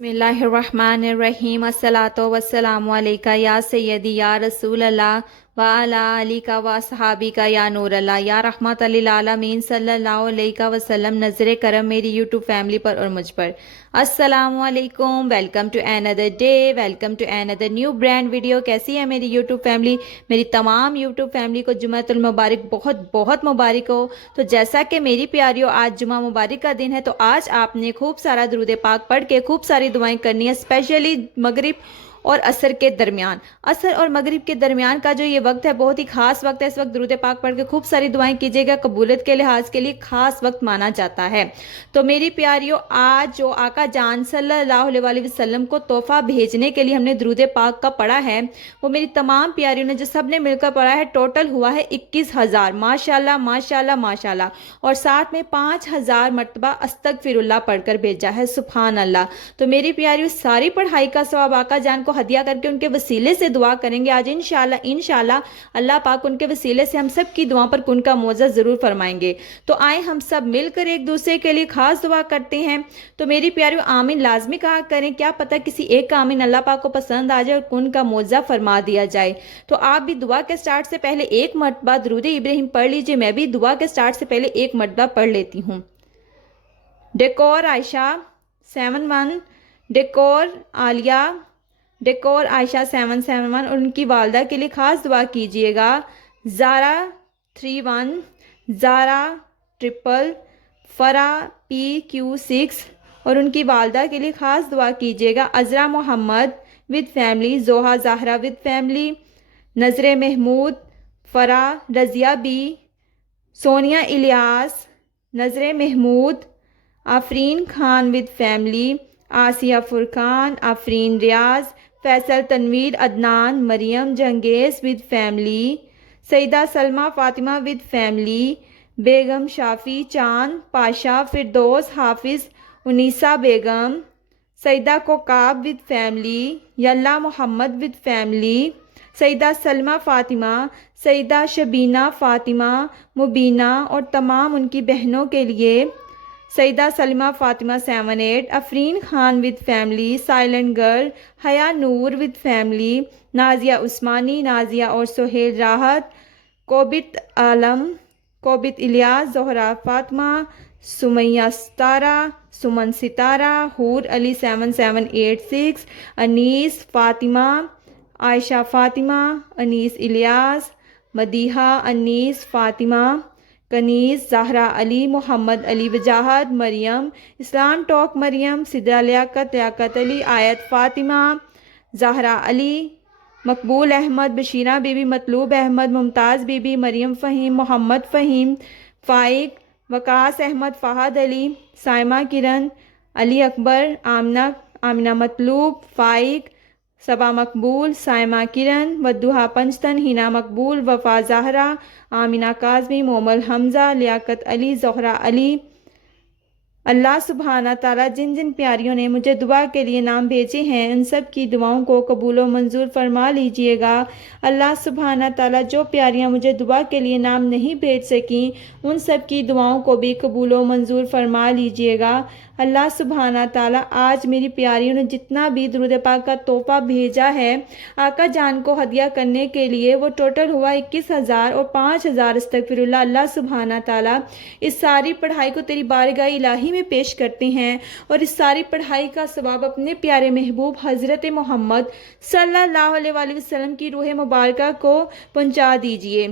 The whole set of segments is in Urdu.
بسم اللہ الرحمن الرحیم الصلاۃ والسلام علیکہ یا سیدی یا رسول اللہ وعلی آلک و صحابیک یا نور اللہ یا رحمت للعالمین صلی اللہ علیہ وسلم۔ نظر کرم میری یوٹیوب فیملی پر اور مجھ پر۔ السلام علیکم، welcome to another day, welcome to another new brand video. کیسی ہے میری یوٹیوب فیملی؟ میری تمام یوٹیوب فیملی کو جمعۃ المبارک بہت بہت مبارک ہو۔ تو جیسا کہ میری پیاریوں آج جمعہ مبارک کا دن ہے، تو آج آپ نے خوب سارا درود پاک پڑھ کے خوب ساری دعائیں کرنی ہے، اسپیشلی مغرب اور عصر کے درمیان۔ عصر اور مغرب کے درمیان کا جو یہ وقت ہے بہت ہی خاص وقت ہے۔ اس وقت درود پاک پڑھ کے خوب ساری دعائیں کیجیے گا، قبولیت کے لحاظ کے لیے خاص وقت مانا جاتا ہے۔ تو میری پیاریوں، آج جو آقا جان صلی اللہ علیہ وسلم کو تحفہ بھیجنے کے لیے ہم نے درود پاک کا پڑھا ہے، وہ میری تمام پیاریوں نے جو سب نے مل کر پڑھا ہے، ٹوٹل ہوا ہے 21,000۔ ماشاءاللہ ماشاءاللہ ماشاءاللہ، اور ساتھ میں 5,000 مرتبہ استغفر اللہ پڑھ کر بھیجا ہے، سبحان اللہ۔ تو میری پیاریوں، ساری پڑھائی کا ثواب آقا جان کو ہدیہ کر کے ان کے وسیلے سے دعا کریں گے آج انشاءاللہ اللہ پاک ان کے وسیلے سے ہم سب کی دعاؤں پر کن کا معاوضہ ضرور فرمائیں گے۔ تو آئیں ہم سب مل کر ایک دوسرے کے لیے خاص دعا کرتے ہیں۔ تو میری پیاریوں، آمین لازمی کہا کریں، کیا پتہ کسی ایک کا آمین اللہ پاک کو پسند آ جائے اور کن کا معاوضہ فرما دیا جائے۔ تو آپ بھی دعا کے سٹارٹ سے پہلے ایک مرتبہ درود ابراہیم پڑھ لیجئے۔ میں بھی دعا کے سٹارٹ سے پہلے ایک مرتبہ پڑھ لیتی ہوں۔ ڈیکور عائشہ 71، ڈیکور عالیہ، ڈیکور عائشہ 771 اور ان کی والدہ کے لیے خاص دعا کیجیے گا۔ زارا 31، زارا 3، فرا PQ6 اور ان کی والدہ کے لیے خاص دعا کیجیے گا۔ Azra Muhammad with family, Zoha Zahra with family, Nazar Mahmood, Farah Razia Bi, Sonia Ilyas, Nazar Mahmood, Afreen Khan with family, Asiya Furqan, Afreen Riaz, Faisal Tanveer Adnan, Maryam Changez with family, Syeda Salma Fatima with family, Begum Shafi Chand, Pasha Firdaus Hafiz, Anisa Begum, Syeda Kokab with family, یلا محمد ود فیملی، سیدہ سلمہ فاطمہ، سیدہ شبینہ فاطمہ، مبینہ اور تمام ان کی بہنوں کے لیے، Syeda Salma Fatima 78، Afreen Khan with family, silent girl, Haya Noor with family, Nazia Usmani, Nazia اور سہیل راحت، کوبت عالم، کوبت الیاس، زہرا فاطمہ، سمیہ ستارہ، سمن ستارہ، حور علی 7786، انیس فاطمہ، عائشہ فاطمہ، انیس الیاس، مدیحہ انیس فاطمہ، کنیز، زہرا علی، محمد علی وجاہت، مریم، اسلام ٹاک مریم، سدرا لیاقت، لیاقت علی، آیت فاطمہ، زہرا علی، مقبول احمد، بشیرہ بی بی، مطلوب احمد، ممتاز بی بی، مریم فہیم، محمد فہیم، فائق، وقاص احمد، فہد علی، سائمہ کرن، علی اکبر، آمنہ، آمنہ مطلوب، فائق، صبا مقبول، سائمہ کرن، ودوہا پنجتن، ہینا مقبول، وفا زہرا، آمینہ کاظمی، مومل حمزہ، لیاقت علی، زہرا علی۔ اللہ سبحانہ تعالیٰ جن جن پیاریوں نے مجھے دعا کے لیے نام بھیجے ہیں، ان سب کی دعاؤں کو قبول و منظور فرما لیجئے گا۔ اللہ سبحانہ تعالیٰ جو پیاریاں مجھے دعا کے لیے نام نہیں بھیج سکیں، ان سب کی دعاؤں کو بھی قبول و منظور فرما لیجئے گا۔ اللہ سبحانہ تعالیٰ آج میری پیاریوں نے جتنا بھی درود پاک کا تحفہ بھیجا ہے آقا جان کو ہدیہ کرنے کے لیے، وہ ٹوٹل ہوا 21,000 اور 5,000 استغفر اللہ۔ اللہ سبحانہ تعالیٰ اس ساری پڑھائی کو تیری بارگاہ الہی میں پیش کرتے ہیں اور اس ساری پڑھائی کا ثواب اپنے پیارے محبوب حضرت محمد صلی اللہ علیہ وسلم کی روح مبارکہ کو پہنچا دیجئے۔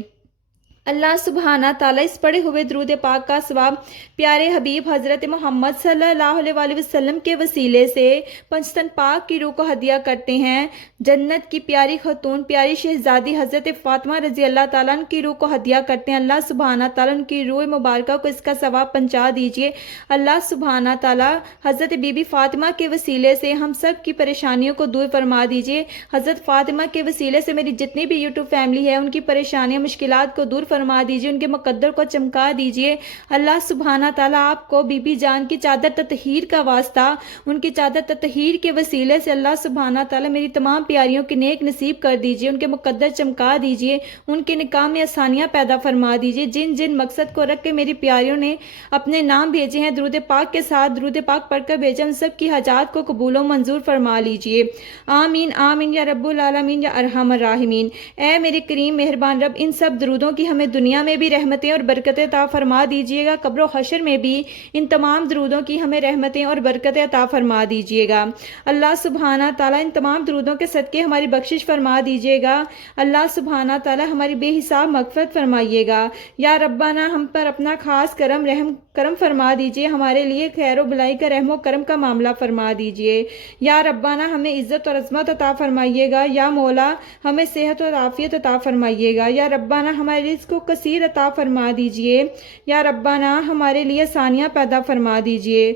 اللہ سبحانہ تعالیٰ اس پڑھے ہوئے درود پاک کا ثواب پیارے حبیب حضرت محمد صلی اللہ علیہ وسلم کے وسیلے سے پنجتن پاک کی روح کو ہدیہ کرتے ہیں۔ جنت کی پیاری خاتون، پیاری شہزادی حضرت فاطمہ رضی اللہ تعالیٰ عنہ کی روح کو ہدیہ کرتے ہیں۔ اللہ سبحانہ تعالیٰ ان کی روح مبارکہ کو اس کا ثواب پہنچا دیجئے۔ اللہ سبحانہ تعالیٰ حضرت بی بی فاطمہ کے وسیلے سے ہم سب کی پریشانیوں کو دور فرما دیجئے۔ حضرت فاطمہ کے وسیلے سے میری جتنی بھی یوٹیوب فیملی ہے ان کی پریشانیاں مشکلات کو دور فرما دیجیے، ان کے مقدر کو چمکا دیجیے۔ اللہ سبحانہ تعالیٰ آپ کو بی بی جان کی چادر تطہیر کا واسطہ، ان کی چادر تطہیر کے وسیلے سے اللہ سبحانہ تعالیٰ میری تمام پیاریوں کے نیک نصیب کر دیجیے، ان کے مقدر چمکا دیجیے، ان کے نکاح میں آسانیاں پیدا فرما دیجیے۔ جن جن مقصد کو رکھ کے میری پیاریوں نے اپنے نام بھیجے ہیں، درود پاک کے ساتھ درود پاک پڑھ کر بھیجا، ان سب کی حاجات کو قبول و منظور فرما لیجیے۔ آمین آمین یا رب العالمین یا ارحم الراحمین۔ اے میرے کریم مہربان رب، ان سب درودوں کی ہمیں دنیا میں بھی رحمتیں اور برکتیں عطا فرما دیجیے گا، قبر و حشر میں بھی ان تمام درودوں کی ہمیں رحمتیں اور برکتیں عطا فرما دیجیے گا۔ اللہ سبحانہ تعالیٰ ان تمام درودوں کے صدقے ہماری بخشش فرما دیجیے گا۔ اللہ سبحانہ تعالیٰ ہماری بے حساب مغفرت فرمائیے گا۔ یا ربنا ہم پر اپنا خاص کرم فرما دیجیے، ہمارے لیے خیر و بلائی کا رحم و کرم کا معاملہ فرما دیجیے۔ یا ربنا ہمیں عزت اور عظمت عطا فرمائیے گا۔ یا مولا ہمیں صحت اور عافیت عطا فرمائیے گا۔ یا ربنا ہمارے رزق کو کثیر عطا فرما دیجیے۔ یا ربنا ہمارے لیے آسانیاں پیدا فرما دیجیے۔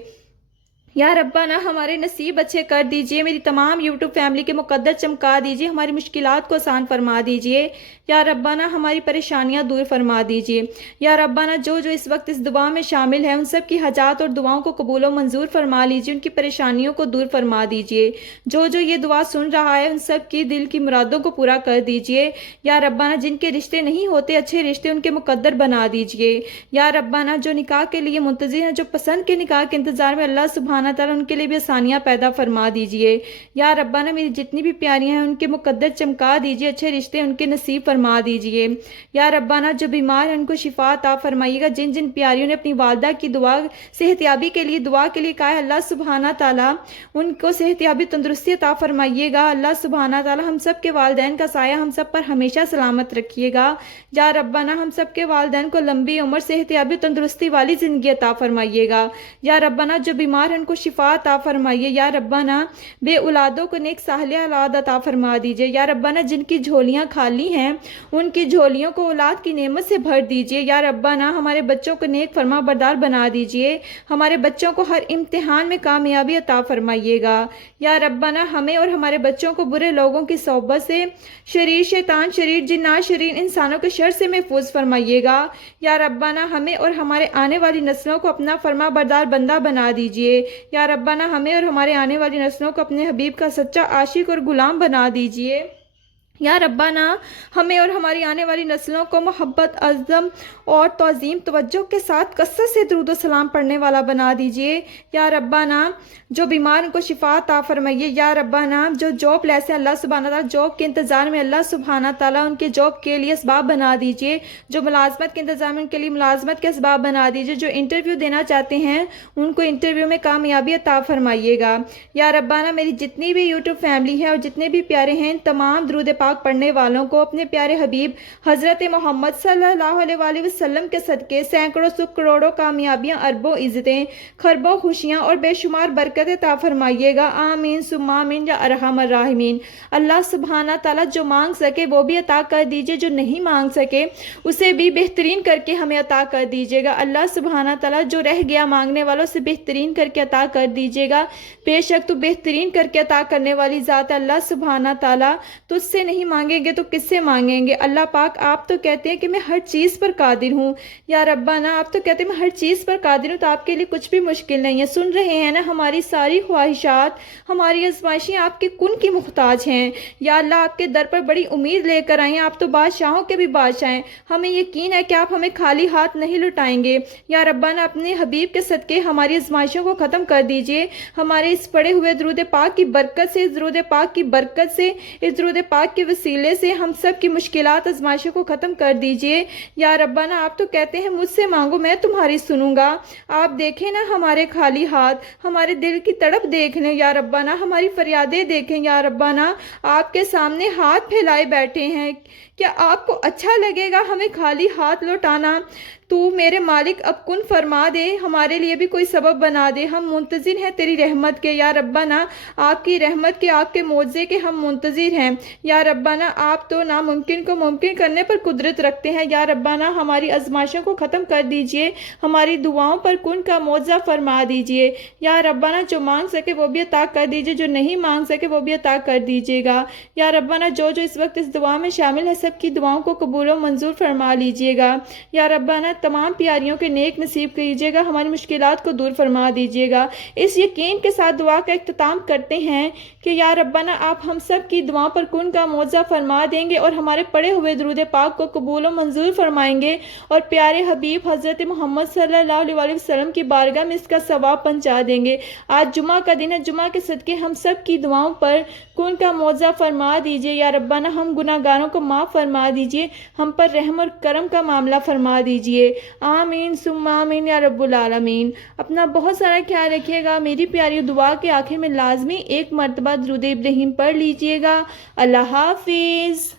یا ربنا ہمارے نصیب اچھے کر دیجئے، میری تمام یوٹیوب فیملی کے مقدر چمکا دیجئے، ہماری مشکلات کو آسان فرما دیجئے۔ یا ربنا ہماری پریشانیاں دور فرما دیجئے۔ یا ربنا جو اس وقت اس دعا میں شامل ہے، ان سب کی حاجات اور دعاؤں کو قبول و منظور فرما لیجئے، ان کی پریشانیوں کو دور فرما دیجئے۔ جو یہ دعا سن رہا ہے، ان سب کی دل کی مرادوں کو پورا کر دیجئے۔ یا ربنا جن کے رشتے نہیں ہوتے، اچھے رشتے ان کے مقدر بنا دیجئے۔ یا ربنا جو نکاح کے لیے منتظر ہیں، جو پسند کے نکاح کے انتظار میں، اللہ سبحانہ تعالیٰ ان کے لیے بھی آسانیاں پیدا فرما دیجئے۔ یا ربنا میری جتنی بھی پیاریاں ہیں، ان کے مقدر چمکا دیجئے، اچھے رشتے ان کے نصیب فرما دیجئے۔ یا ربنا جو بیمار ہیں، ان کو شفا عطا فرمائیے گا۔ جن جن پیاریوں نے اپنی والدہ کی صحتیابی کے لیے دعا کے لیے کہا ہے، اللہ سبحانہ تعالیٰ ان کو صحتیابی تندرستی عطا فرمائیے گا۔ اللہ سبحانہ تعالیٰ ہم سب کے والدین کا سایہ ہم سب پر ہمیشہ سلامت رکھیے گا۔ یا ربنا ہم سب کے والدین کو لمبی عمر، صحتیابی تندرستی والی زندگی عطا فرمائیے گا۔ یا ربنا جو بیمار ہیں، ان کو شفا عطا فرمائیے۔ یا ربنا بے اولادوں کو نیک صالح اولاد عطا فرما دیجیے۔ یا ربنا جن کی جھولیاں خالی ہیں، ان کی جھولیوں کو اولاد کی نعمت سے بھر دیجیے۔ یا ربنا ہمارے بچوں کو نیک فرما بردار بنا دیجیے، ہمارے بچوں کو ہر امتحان میں کامیابی عطا فرمائیے گا۔ یا ربنا ہمیں اور ہمارے بچوں کو برے لوگوں کی صحبت سے، شریر شیطان، شریر جنات، شریر انسانوں کے شر سے محفوظ فرمائیے گا۔ یا ربنا ہمیں اور ہمارے آنے والی نسلوں کو اپنا فرما بردار بندہ بنا دیجیے۔ یا ربنا ہمیں اور ہمارے آنے والی نسلوں کو اپنے حبیب کا سچا عاشق اور غلام بنا دیجیے۔ یا ربنا ہمیں اور ہماری آنے والی نسلوں کو محبت، عزم اور تعظیم، توجہ کے ساتھ کثرت سے درود و سلام پڑھنے والا بنا دیجیے۔ یا ربنا جو بیمار ان کو شفا عطا فرمائیے۔ یا ربنا جو جاب لیس ہیں، اللہ سبحانہ تعالیٰ جاب کے انتظار میں، اللہ سبحانہ تعالیٰ ان کے جاب کے لیے اسباب بنا دیجیے۔ جو ملازمت کے انتظار میں، ان کے لیے ملازمت کے اسباب بنا دیجیے۔ جو انٹرویو دینا چاہتے ہیں، ان کو انٹرویو میں کامیابی عطا فرمائیے گا۔ یا ربنا میری جتنی بھی یوٹیوب فیملی ہے اور جتنے بھی پیارے ہیں، ان تمام درود پاک پڑھنے والوں کو اپنے پیارے حبیب حضرت محمد صلی اللہ علیہ وآلہ وسلم کے صدقے سینکڑوں سکھ کروڑوں کامیابیاں، اربوں عزتیں، خربوں خوشیاں اور بے شمار برکتیں عطا فرمائیے گا۔ آمین ثم آمین یا ارحم الراحمین۔ اللہ سبحانہ تعالیٰ جو مانگ سکے وہ بھی عطا کر دیجیے، جو نہیں مانگ سکے اسے بھی بہترین کر کے ہمیں عطا کر دیجیے گا۔ اللہ سبحانہ تعالیٰ جو رہ گیا مانگنے والوں سے بہترین کر کے عطا کر دیجیے گا۔ بے شک تو بہترین کر کے عطا کرنے والی ذات ہے۔ اللہ سبحانہ تعالیٰ تجھ سے نہیں مانگیں گے تو کس سے مانگیں گے؟ اللہ پاک آپ تو کہتے ہیں کہ میں ہر چیز پر قادر ہوں۔ یا ربنا آپ تو کہتے ہیں میں ہر چیز پر قادر ہوں، تو آپ کے لیے کچھ بھی مشکل نہیں ہے۔ سن رہے ہیں نا، ہماری ساری خواہشات، ہماری آزمائشیں آپ کے کن کی محتاج ہیں۔ یا اللہ آپ کے در پر بڑی امید لے کر آئے ہیں، آپ تو بادشاہوں کے بھی بادشاہ ہیں، ہمیں یقین ہے کہ آپ ہمیں خالی ہاتھ نہیں لٹائیں گے۔ یا ربنا اپنے حبیب کے صدقے ہماری آزمائشوں کو ختم کر دیجئے، ہمارے اس پڑھے ہوئے درود پاک کی برکت سے، اس درود پاک کی برکت سے، اس درود پاک کے وسیلے سے ہم سب کی مشکلات آزمائشوں کو ختم کر دیجئے۔ یا ربنا آپ تو کہتے ہیں مجھ سے مانگو میں تمہاری سنوں گا۔ آپ دیکھیں نا ہمارے خالی ہاتھ، ہمارے دل کی تڑپ دیکھ لیں یا ربنا، ہماری فریادیں دیکھیں یا ربنا، آپ کے سامنے ہاتھ پھیلائے بیٹھے ہیں۔ کیا آپ کو اچھا لگے گا ہمیں خالی ہاتھ لوٹانا؟ تو میرے مالک اب کن فرما دے، ہمارے لیے بھی کوئی سبب بنا دے، ہم منتظر ہیں تیری رحمت کے یا ربنا، آپ کی رحمت کے، آپ کے معجزے کے ہم منتظر ہیں یا ربنا۔ آپ تو ناممکن کو ممکن کرنے پر قدرت رکھتے ہیں یا ربنا، ہماری آزمائشوں کو ختم کر دیجئے، ہماری دعاؤں پر کن کا معجزہ فرما دیجئے یا ربنا۔ جو مانگ سکے وہ بھی عطا کر دیجئے، جو نہیں مانگ سکے وہ بھی عطا کر دیجئے گا یا ربنا۔ جو اس وقت اس دعا میں شامل ہے سب کی دعاؤں کو قبول و منظور فرما لیجئے گا یا ربنا۔ تمام پیاریوں کے نیک نصیب کیجئے گا، ہماری مشکلات کو دور فرما دیجئے گا۔ اس یقین کے ساتھ دعا کا اختتام کرتے ہیں کہ یا ربنا، آپ ہم سب کی دعاؤں پر کن کا معجزہ فرما دیں گے اور ہمارے پڑھے ہوئے درود پاک کو قبول و منظور فرمائیں گے اور پیارے حبیب حضرت محمد صلی اللہ علیہ وسلم کی بارگاہ میں اس کا ثواب پہنچا دیں گے۔ آج جمعہ کا دن ہے، جمعہ کے صدقے ہم سب کی دعاؤں پر کن کا معجزہ فرما دیجئے یا ربنا۔ ہم گناہ گاروں کو معاف فرما دیجئے، ہم پر رحم اور کرم کا معاملہ فرما دیجئے، آمین ثم آمین یا رب العالمین۔ اپنا بہت سارا خیال رکھیے گا۔ میری پیاری دعا کے آخر میں لازمی ایک مرتبہ درود ابراہیم پڑھ لیجئے گا۔ اللہ حافظ۔